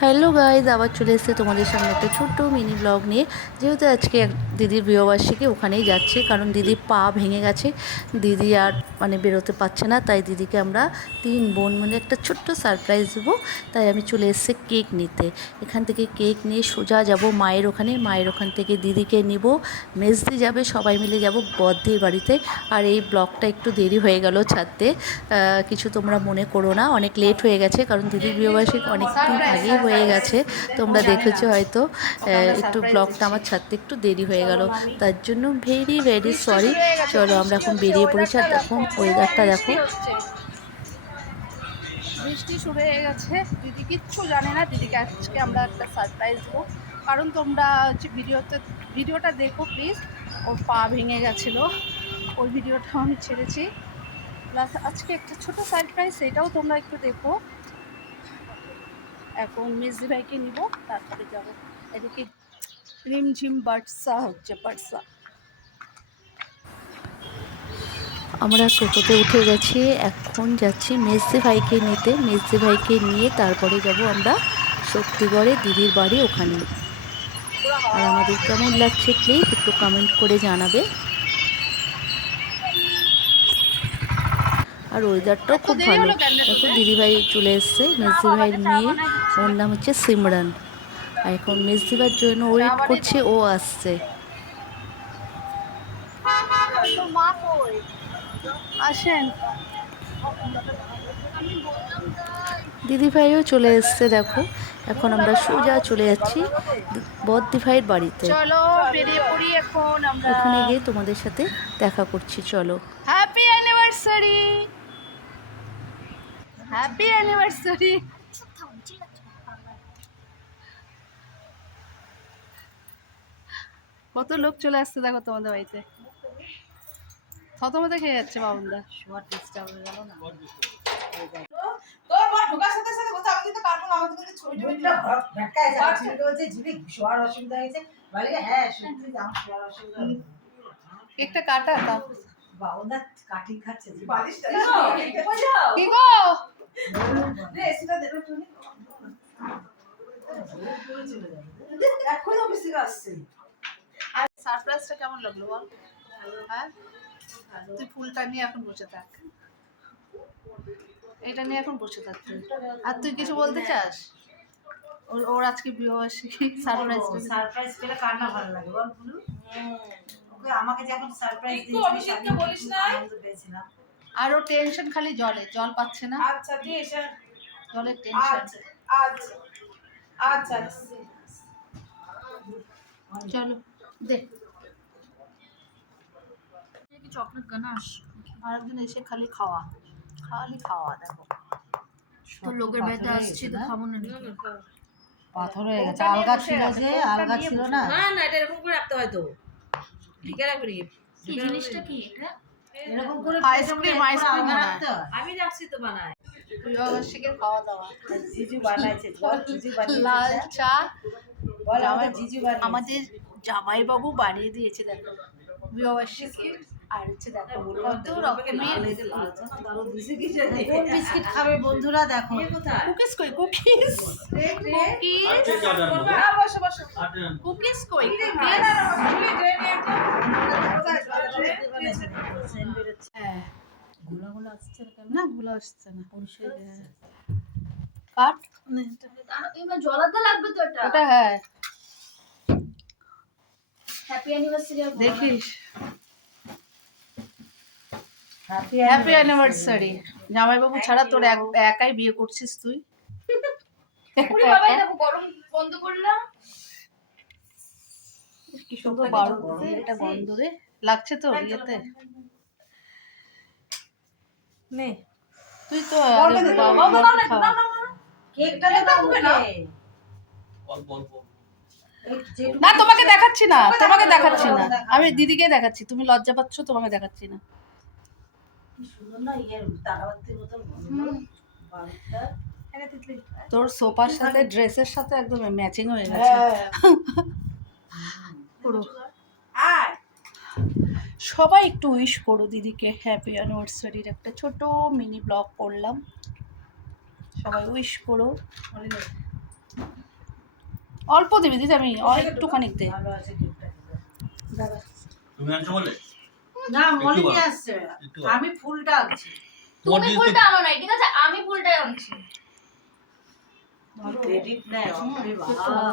Hello guys আবার চলে এসেছে তোমাদের সামনে একটা ছোট্ট মিনি ব্লগ নিয়ে। যেহেতু আজকে এক দিদির বিবাহবার্ষিকী, ওখানেই যাচ্ছি, কারণ দিদির পা ভেঙে গেছে। দিদি আর মানে বেরোতে পারছে না, তাই দিদিকে আমরা তিন বোন মিলে একটা ছোট্ট সারপ্রাইজ দেবো। তাই আমি চলে এসেছি কেক নিতে। এখান থেকে কেক নিয়ে সোজা যাব মায়ের ওখানে। মায়ের ওখান থেকে দিদিকে নিব। মেজদি যাবে, সবাই মিলে যাব বদ্দির বাড়িতে। আর এই ব্লগটা একটু দেরি হয়ে গেল ছাড়তে। কিছু তোমরা মনে করো না, অনেক লেট হয়ে গেছে, কারণ দিদির বিবাহবার্ষিকী অনেক দিন আগেই হয়ে গেছে। তোমরা দেখেছ হয়তো। একটু ব্লগটা আমার ছাড়তে একটু দেরি হয়ে গেল। তার জন্য ভেরি ভেরি সরি চলো আমরা এখন বেরিয়ে পড়েছি। আর দেখো ওয়েদারটা দেখো। বৃষ্টি শুরু হয়ে গেছে। দিদি কিচ্ছু জানে না। দিদিকে আজকে আমরা একটা সারপ্রাইজ দেবো। কারণ তোমরা হচ্ছে ভিডিওতে ভিডিওটা দেখো প্লিজ ওর পা ভেঙে গেছিল। ওই ভিডিওটা আমি ছেড়েছি। প্লাস আজকে একটা ছোট সারপ্রাইজ সেটাও তোমরা একটু দেখো। এখন মেজদি ভাইকে নিব, তারপরে যাব। এদিকে রিমঝিম বার্সা হচ্ছে বার্সা আমরা টোটোতে উঠে গেছি এখন যাচ্ছি মেজদি ভাইকে নিতে। মেজদি ভাইকে নিয়ে তারপরে যাব আমরা শক্তিগড়ে দিদির বাড়ি ওখানে। আর আমাদের কেমন লাগছে প্লিজ একটু কমেন্ট করে জানাবে। আর ওয়েদারটাও খুব ভালো। দেখো? দিদিভাই চলে এসছে মেজদি ভাইয়ের মেয়ে। ওর নাম হচ্ছে সিমরান। আর এখন মেজদি ভাইয়ের জন্য ওয়েট করছে ও আসছে তো মা কই আসেন। দিদি ভাইও চলে এসছে দেখো। এখন আমরা সোজা চলে যাচ্ছি বদ্দি ভাইয়ের বাড়িতে। চলো বেরিয়ে পড়ি এখন আমরা। ওখানে গিয়ে তোমাদের সাথে দেখা করছি চলো। হ্যাপি অ্যানিভার্সারি হ্যাপি অ্যানিভার্সারি কত লোক চলে আসছে দেখো তোমাদের বাড়িতে। থতমতে খেয়ে যাচ্ছে বাবুন্দা। তোর বর ঢোকার সাথে সাথে বলছে আমি কিন্তু পারব না "হ্যাঁ, সত্যি আমার শোয়ার অসুবিধা হয়েছে।" কেকটা কাটা তা। বাবুদা কাটিং খাচ্ছে। কি গো? রে এসিটা দেবে তুমি এখন অফিস থেকে সারপ্রাইজটা কেমন লাগল বল? হ্যাঁ তুই ফুলটা নিয়ে এখন বসে থাক। এটা নিয়ে এখন বসে থাক তুই। আর তুই কিছু বলতে চাস? ওর ওর আজকে বিবাহবার্ষিকী সারপ্রাইজ সারপ্রাইজ পেলে কার না ভালো লাগে? বল বুলু? ওকে আমাকে যখন সারপ্রাইজ আমি বলিস? পেয়েছিলাম। আর ও টেনশন খালি জলে জল পাচ্ছে না? আচ্ছা দিয়ে এসে জলের টেনশন আচ্ছা আচ্ছা আচ্ছা। চলো দে। চকলেট গানাস আরেকদিন এসে খালি খাওয়া। খালি খাওয়া দেখো। তো লোকের বাড়িতে আসছি তো খাব না পাথর হয়ে গেছে। আলগা ছিল যে আলগা ছিল না। না না এটা এরকম করে রাখতে হয় তো। ঢেকে রাখবি নাকি? কি জিনিসটা কি এটা? এরকম করে আইসক্রিম আইসক্রিম রাখতে আমি রাখছি তো বানায়। বিবাহবার্ষিকীর খাওয়া দাওয়া। জিজু বানাইছে জিজু বানিয়েছে। লাল চা। বল, আমাদের জিজু বানিয়েছে। আমাদের জামাইবাবু বানিয়ে দিয়েছে দেখো। বিবাহবার্ষিকী আর হচ্ছে দেখো কত রকমের কোন বিস্কিট। খাবে বন্ধুরা দেখো। কুকিজ কই কুকিজ? কুকিজ? বসো বসো। কুকিজ কই? হ্যাঁ। গুলো গুলো আসছে না কেন? আসছে না। কাট। জলাতে লাগবে তো এটা? ওটা হ্যাঁ। হ্যাপি অ্যানিভার্সারি দেখিস। হ্যাপি অ্যানিভার্সারি জামাইবাবু ছাড়া তোর একাই বিয়ে করছিস তুই? বাবা গরম বন্ধ করলাম। কি সুন্দর এটা বন্ধ রে। লাগছে তো ইয়েতে নে। তুই তো বলবে আরে তো, বাবা। কেকটা না? তোমাকে দেখাচ্ছি না তোমাকে দেখাচ্ছি না আমি দিদিকে দেখাচ্ছি তুমি লজ্জা পাচ্ছ তোমাকে দেখাচ্ছি না। তোর সোফার সাথে ড্রেসের সাথে একদম ম্যাচিং হয়ে গেছে। পুরো। সবাই একটু উইশ করো দিদিকে হ্যাপি অ্যানিভার্সারির একটা ছোট মিনি ব্লগ করলাম। সবাই উইশ করো। অল্প দিবি দিদি আমি একটুখানি দে দিলে। তুমি আনছো বলে? না। আসছে। আমি ফুলটা আনছি। তোমার তুমি ফুলটা আনো নাই ঠিক আছে? আমি ফুলটাই আনছি। ক্রেডিট নেয়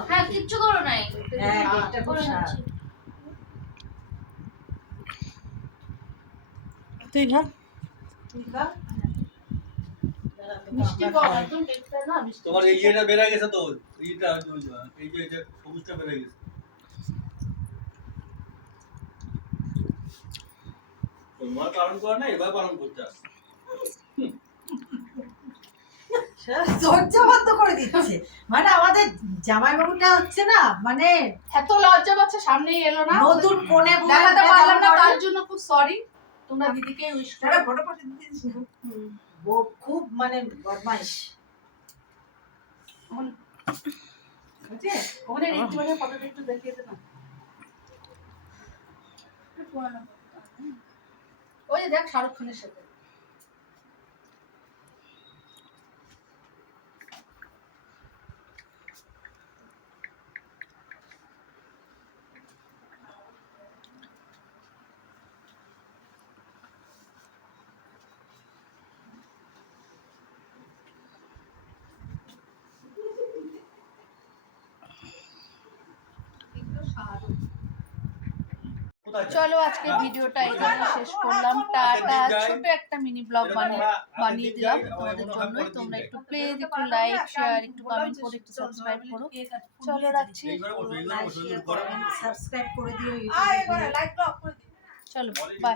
হ্যাঁ কিচ্ছু করো নাই। হ্যাঁ করে তুই খা। তুই খা। তোমার এই বেড়ে গেছে তো এইটা এই যে সবুজটা বেড়ে গেছে। তোমার পালন করা না এবার পালন করতে আসছে সে বন্ধ করে দিচ্ছে। মানে আমাদের জামাইবাবুটা হচ্ছে না মানে এত লজ্জা পাচ্ছে সামনেই এলো না। নতুন কোণে বউ দেখাতে পারলাম না তার জন্য খুব সরি তোমরা দিদিকে উইশ করো। তারা ফটো ফটো দিচ্ছিস বউ খুব মানে বদমাইশ। বুঝছে ওখানে ফটোটা একটু দেখিয়ে দে না ওই যে দেখ শাহরুখ খানের সাথে কোথায় যায়? চলো আজকে ভিডিওটা এখানে শেষ করলাম। টাটা ছোট একটা মিনি ব্লগ বানিয়ে বানিয়ে দিলাম তোমাদের জন্য তোমরা একটু প্লিজ একটু লাইক শেয়ার একটু কমেন্ট করে একটু সাবস্ক্রাইব করো। চলো রাখছি। সাবস্ক্রাইব করে দিও চলো বাই